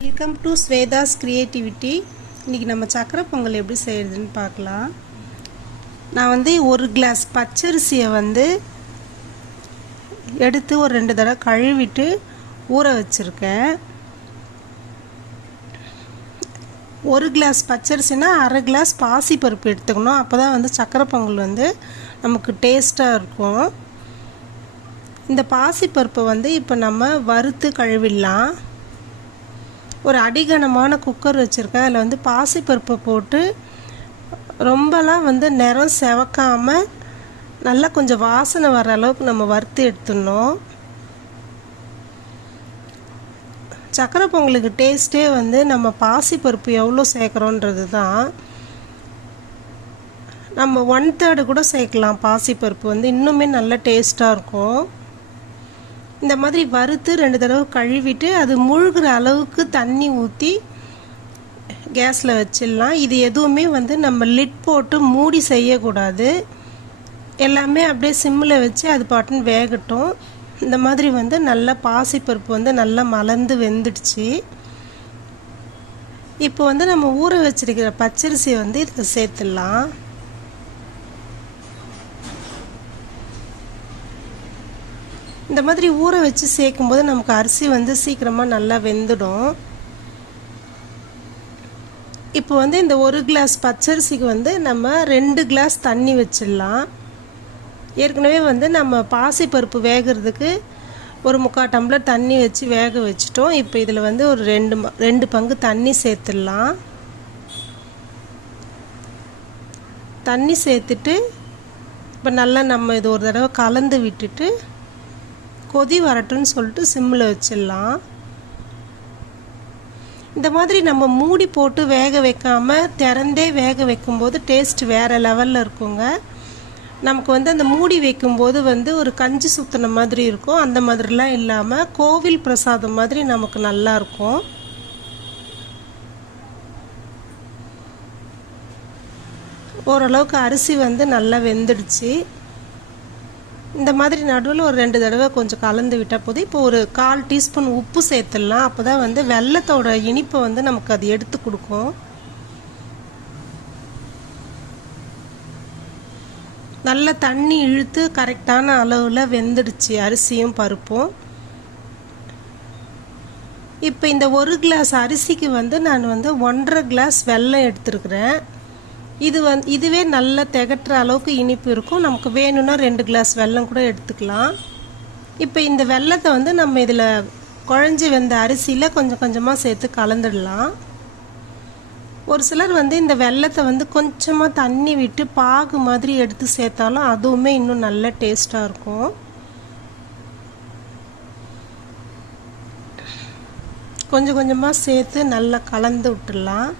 Welcome to Swetha's creativity. இன்றைக்கி நம்ம சக்கரை பொங்கல் எப்படி செய்கிறதுன்னு பார்க்கலாம். நான் வந்து ஒரு கிளாஸ் பச்சரிசியை எடுத்து ஒரு 2 தடவை கழுவிட்டு ஊற வச்சுருக்கேன். ஒரு கிளாஸ் பச்சரிசினா அரை கிளாஸ் பாசிப்பருப்பு எடுத்துக்கணும். அப்போ தான் சக்கரை பொங்கல் நமக்கு டேஸ்ட்டாக இருக்கும். இந்த பாசிப்பருப்பை இப்போ நம்ம வறுத்து கழுவிடலாம். ஒரு அடிகனமான குக்கர் வச்சுருக்கேன். அதில் பாசிப்பருப்பை போட்டு ரொம்பலாம் நிறம் செவக்காமல் நல்லா கொஞ்சம் வாசனை வர அளவுக்கு நம்ம வறுத்து எடுத்துடணும். சக்கரை பொங்கலுக்கு டேஸ்ட்டே நம்ம பாசிப்பருப்பு எவ்வளோ சேர்க்குறோன்றது தான். நம்ம 1/3 கூட சேர்க்கலாம். பாசிப்பருப்பு இன்னுமே நல்ல டேஸ்ட்டாக இருக்கும். இந்த மாதிரி வறுத்து 2 தடவை கழுவிட்டு அது முழுகிற அளவுக்கு தண்ணி ஊற்றி கேஸில் வச்சிடலாம். இது எதுவுமே நம்ம லிட் போட்டு மூடி செய்யக்கூடாது. எல்லாமே அப்படியே சிம்மில் வச்சு அது பாட்டுன்னு வேகட்டும். இந்த மாதிரி நல்லா பாசிப்பருப்பு நல்லா மலர்ந்து வெந்துடுச்சு. இப்போ நம்ம ஊற வச்சிருக்கிற பச்சரிசியை இதில் சேர்த்துடலாம். இந்த மாதிரி ஊற வச்சு சேர்க்கும்போது நமக்கு அரிசி சீக்கிரமாக நல்லா வெந்துடும். இப்போ இந்த ஒரு கிளாஸ் பச்சரிசிக்கு நம்ம 2 கிளாஸ் தண்ணி வச்சிடலாம். ஏற்கனவே நம்ம பாசிப்பருப்பு வேகிறதுக்கு ஒரு 3/4 டம்ளர் தண்ணி வச்சு வேக வச்சிட்டோம். இப்போ இதில் ஒரு 2 பங்கு தண்ணி சேர்த்துடலாம். தண்ணி சேர்த்துட்டு இப்போ நல்லா நம்ம இது ஒரு தடவை கலந்து விட்டுட்டு கொதி வரட்டுன்னு சொல்லிட்டு சிம்மில் வச்சிடலாம். இந்த மாதிரி நம்ம மூடி போட்டு வேக வைக்காமல் திறந்தே வேக வைக்கும்போது டேஸ்ட் வேறு லெவலில் இருக்குங்க. நமக்கு அந்த மூடி வைக்கும்போது ஒரு கஞ்சி சுத்தின மாதிரி இருக்கும். அந்த மாதிரிலாம் இல்லாமல் கோவில் பிரசாதம் மாதிரி நமக்கு நல்லாயிருக்கும். ஓரளவுக்கு அரிசி நல்லா வெந்துடுச்சு. இந்த மாதிரி நடுவில் ஒரு 2 தடவை கொஞ்சம் கலந்து விட்டால் போதும். இப்போ ஒரு 1/4 டீஸ்பூன் உப்பு சேர்த்துடலாம். அப்போ தான் வெல்லத்தோட இனிப்பை நமக்கு அது எடுத்து கொடுக்கும். நல்ல தண்ணி இழுத்து கரெக்டான அளவில் வெந்துடுச்சு அரிசியும் பருப்பும். இப்போ இந்த ஒரு கிளாஸ் அரிசிக்கு நான் 1.5 கிளாஸ் வெல்லம் எடுத்துருக்குறேன். இதுவே நல்லா திகட்டுற அளவுக்கு இனிப்பு இருக்கும். நமக்கு வேணும்னா 2 கிளாஸ் வெல்லம் கூட எடுத்துக்கலாம். இப்போ இந்த வெல்லத்தை நம்ம இதில் குழஞ்சி வெந்த அரிசியில் கொஞ்சம் கொஞ்சமாக சேர்த்து கலந்துடலாம். ஒரு சிலர் இந்த வெல்லத்தை கொஞ்சமாக தண்ணி விட்டு பாகு மாதிரி எடுத்து சேர்த்தாலும் அதுவுமே இன்னும் நல்ல டேஸ்ட்டாக இருக்கும். கொஞ்சம் கொஞ்சமாக சேர்த்து நல்லா கலந்து விட்டுடலாம்.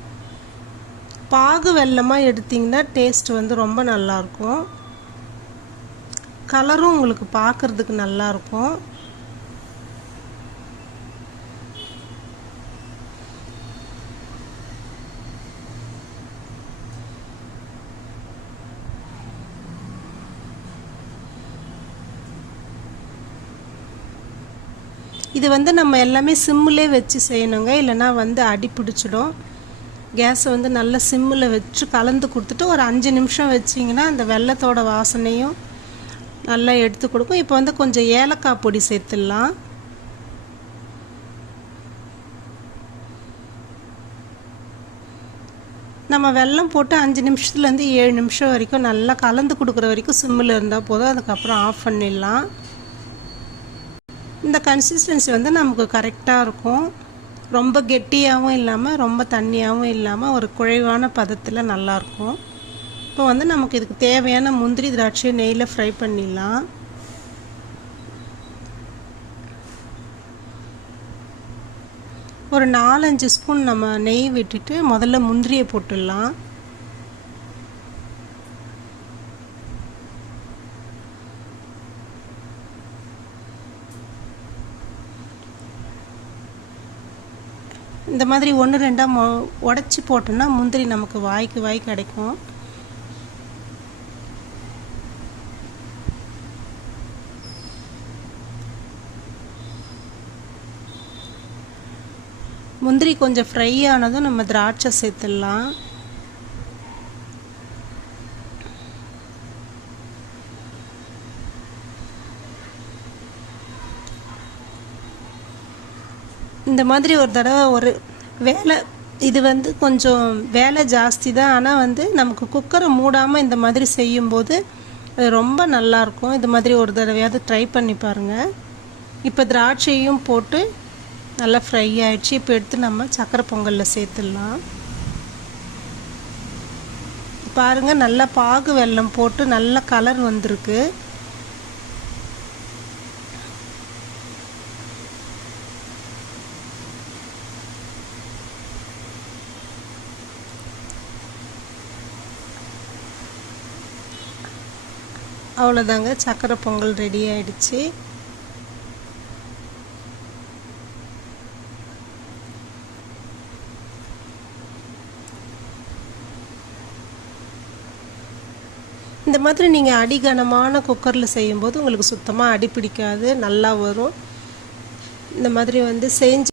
பாகு வெல்லமாக எடுத்திங்கன்னா டேஸ்ட் ரொம்ப நல்லாயிருக்கும். கலரும் உங்களுக்கு பார்க்குறதுக்கு நல்லாயிருக்கும். இது நம்ம எல்லாமே சிம்மிலே வச்சு செய்யணுங்க. இல்லைன்னா அடி பிடிச்சிடும். கேஸை நல்லா சிம்மில் வச்சு கலந்து கொடுத்துட்டு ஒரு 5 நிமிஷம் வச்சிங்கன்னா அந்த வெல்லத்தோட வாசனையும் நல்லா எடுத்து கொடுக்கும். இப்போ கொஞ்சம் ஏலக்காய் பொடி சேர்த்துடலாம். நம்ம வெல்லம் போட்டு 5 நிமிஷத்துலேருந்து 7 நிமிஷம் வரைக்கும் நல்லா கலந்து கொடுக்குற வரைக்கும் சிம்மில் இருந்தால் போதும். அதுக்கப்புறம் ஆஃப் பண்ணிடலாம். இந்த கன்சிஸ்டன்சி நமக்கு கரெக்டாக இருக்கும். ரொம்ப கெட்டியாகவும் இல்லாமல் ரொம்ப தண்ணியாகவும் இல்லாமல் ஒரு குழைவான பதத்தில் நல்லாயிருக்கும். இப்போ நமக்கு இதுக்கு தேவையான முந்திரி திராட்சை நெய்யில் ஃப்ரை பண்ணிடலாம். ஒரு 4-5 ஸ்பூன் நம்ம நெய் விட்டுட்டு முதல்ல முந்திரியை போட்டுடலாம். இந்த மாதிரி 1-2 உடச்சி போட்டோன்னா முந்திரி நமக்கு வாய்க்கு கிடைக்கும். முந்திரி கொஞ்சம் ஃப்ரை ஆனதும் நம்ம திராட்சை சேர்த்துடலாம். இந்த மாதிரி ஒரு தடவை ஒரு வேலை, இது வந்து கொஞ்சம் வேலை ஜாஸ்தி தான், ஆனால் வந்து நமக்கு குக்கரை மூடாமல் இந்த மாதிரி செய்யும்போது அது ரொம்ப நல்லாயிருக்கும். இது மாதிரி ஒரு தடவையாவது ட்ரை பண்ணி பாருங்கள். இப்போ திராட்சையும் போட்டு நல்லா ஃப்ரை ஆகிடுச்சு. இப்போ எடுத்து நம்ம சக்கரை பொங்கலில் சேர்த்துடலாம். பாருங்கள், நல்லா பாகு வெல்லம் போட்டு நல்ல கலர் வந்திருக்கு. அவ்வளோதாங்க, சக்கரை பொங்கல் ரெடி ஆயிடுச்சு. இந்த மாதிரி நீங்கள் அடிகனமான குக்கரில் செய்யும்போது உங்களுக்கு சுத்தமாக அடி பிடிக்காது, நல்லா வரும். இந்த மாதிரி வந்து செஞ்சு